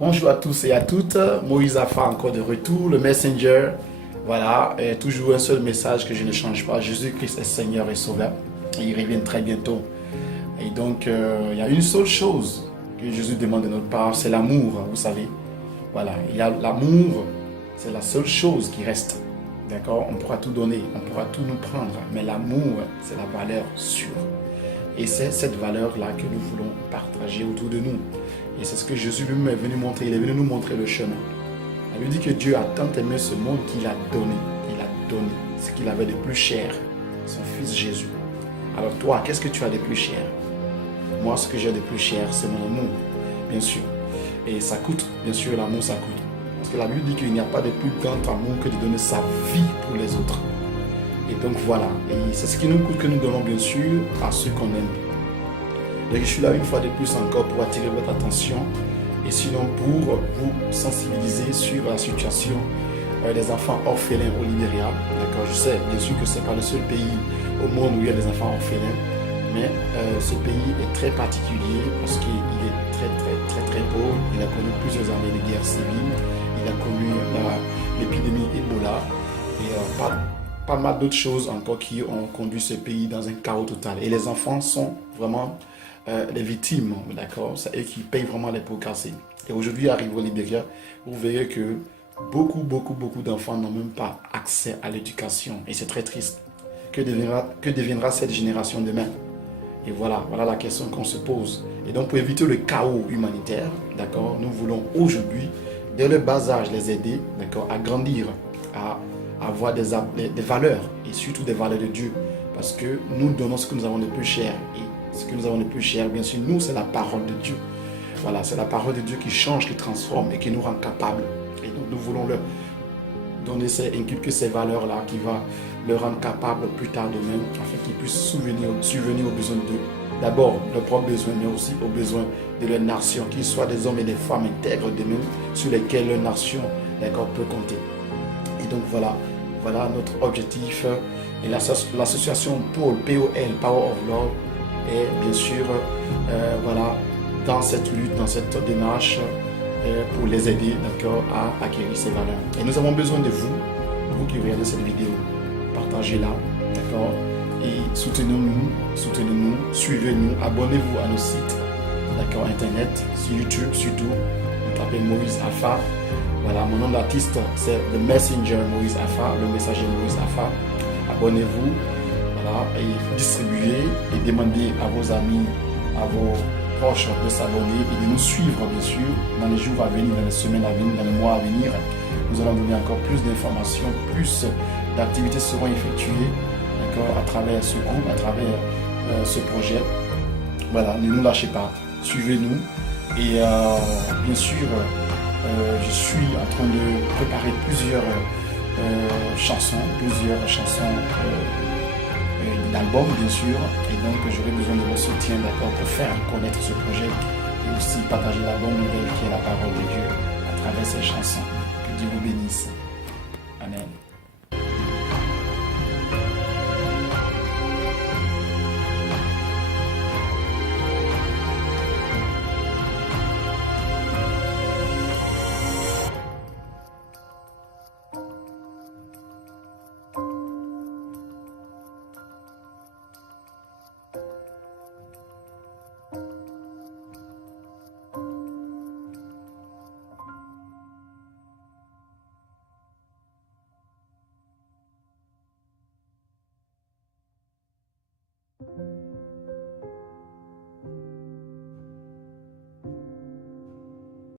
Bonjour à tous et à toutes. Moïse Afar encore de retour, le Messenger. Voilà, et toujours un seul message que je ne change pas. Jésus-Christ est Seigneur et Sauveur. Et il revient très bientôt. Et donc, il y a une seule chose que Jésus demande de notre part, c'est l'amour, vous savez. Voilà, il y a l'amour, c'est la seule chose qui reste. D'accord? On pourra tout donner, on pourra tout nous prendre, mais l'amour, c'est la valeur sûre. Et c'est cette valeur-là que nous voulons partager autour de nous. Et c'est ce que Jésus lui-même est venu montrer. Il est venu nous montrer le chemin. Il lui dit que Dieu a tant aimé ce monde qu'il a donné. Il a donné ce qu'il avait de plus cher, son fils Jésus. Alors toi, qu'est-ce que tu as de plus cher? Moi, ce que j'ai de plus cher, c'est mon amour, bien sûr. Et ça coûte, bien sûr, l'amour, ça coûte. Parce que la Bible dit qu'il n'y a pas de plus grand amour que de donner sa vie pour les autres. Et donc voilà, et c'est ce qui nous coûte que nous donnons bien sûr à ceux qu'on aime. Donc je suis là une fois de plus encore pour attirer votre attention et sinon pour vous sensibiliser sur la situation des enfants orphelins au Libéria. D'accord, je sais bien sûr que ce n'est pas le seul pays au monde où il y a des enfants orphelins, mais ce pays est très particulier parce qu'il est très pauvre. Il a connu plusieurs années de guerre civile, il a connu l'épidémie Ebola et pas mal d'autres choses encore qui ont conduit ce pays dans un chaos total. Et les enfants sont vraiment les victimes, d'accord? C'est eux qui payent vraiment les pots cassés. Et aujourd'hui, arrivé au Libéria, vous verrez que beaucoup d'enfants n'ont même pas accès à l'éducation. Et c'est très triste. Que deviendra cette génération demain? Et voilà la question qu'on se pose. Et donc, pour éviter le chaos humanitaire, d'accord, nous voulons aujourd'hui, dès le bas âge, les aider, d'accord, à grandir, à avoir des valeurs et surtout des valeurs de Dieu. Parce que nous donnons ce que nous avons de plus cher. Et ce que nous avons de plus cher, bien sûr, nous, c'est la parole de Dieu. Voilà, c'est la parole de Dieu qui change, qui transforme et qui nous rend capables. Et donc, nous voulons leur donner, inculquer ces valeurs-là qui va leur rendre capables plus tard demain, afin qu'ils puissent subvenir aux besoins d'abord leurs propres besoins, mais aussi aux besoins de leur nation, qu'ils soient des hommes et des femmes intègres demain, sur lesquels leur nation, d'accord, peut compter. Et donc voilà notre objectif. Et l'association POL, Power of Love, est bien sûr voilà, dans cette lutte, dans cette démarche pour les aider, d'accord, à acquérir ces valeurs. Et nous avons besoin de vous qui regardez cette vidéo, partagez-la, d'accord, et soutenez-nous, suivez-nous, abonnez-vous à nos sites, d'accord, internet, sur YouTube surtout, vous tapez Moïse Afar. Voilà, mon nom d'artiste, c'est le Messenger Moïse Afar, le messager Moïse Afar. Abonnez-vous, voilà, et distribuez et demandez à vos amis, à vos proches de s'abonner et de nous suivre, bien sûr, dans les jours à venir, dans les semaines à venir, dans les mois à venir. Nous allons donner encore plus d'informations, plus d'activités seront effectuées, d'accord, à travers ce groupe, à travers ce projet. Voilà, ne nous lâchez pas, suivez-nous et bien sûr, je suis en train de préparer plusieurs chansons d'albums bien sûr, et donc j'aurai besoin de votre soutien, d'accord, pour faire connaître ce projet et aussi partager la bonne nouvelle qui est la parole de Dieu à travers ces chansons. Que Dieu vous bénisse. Amen.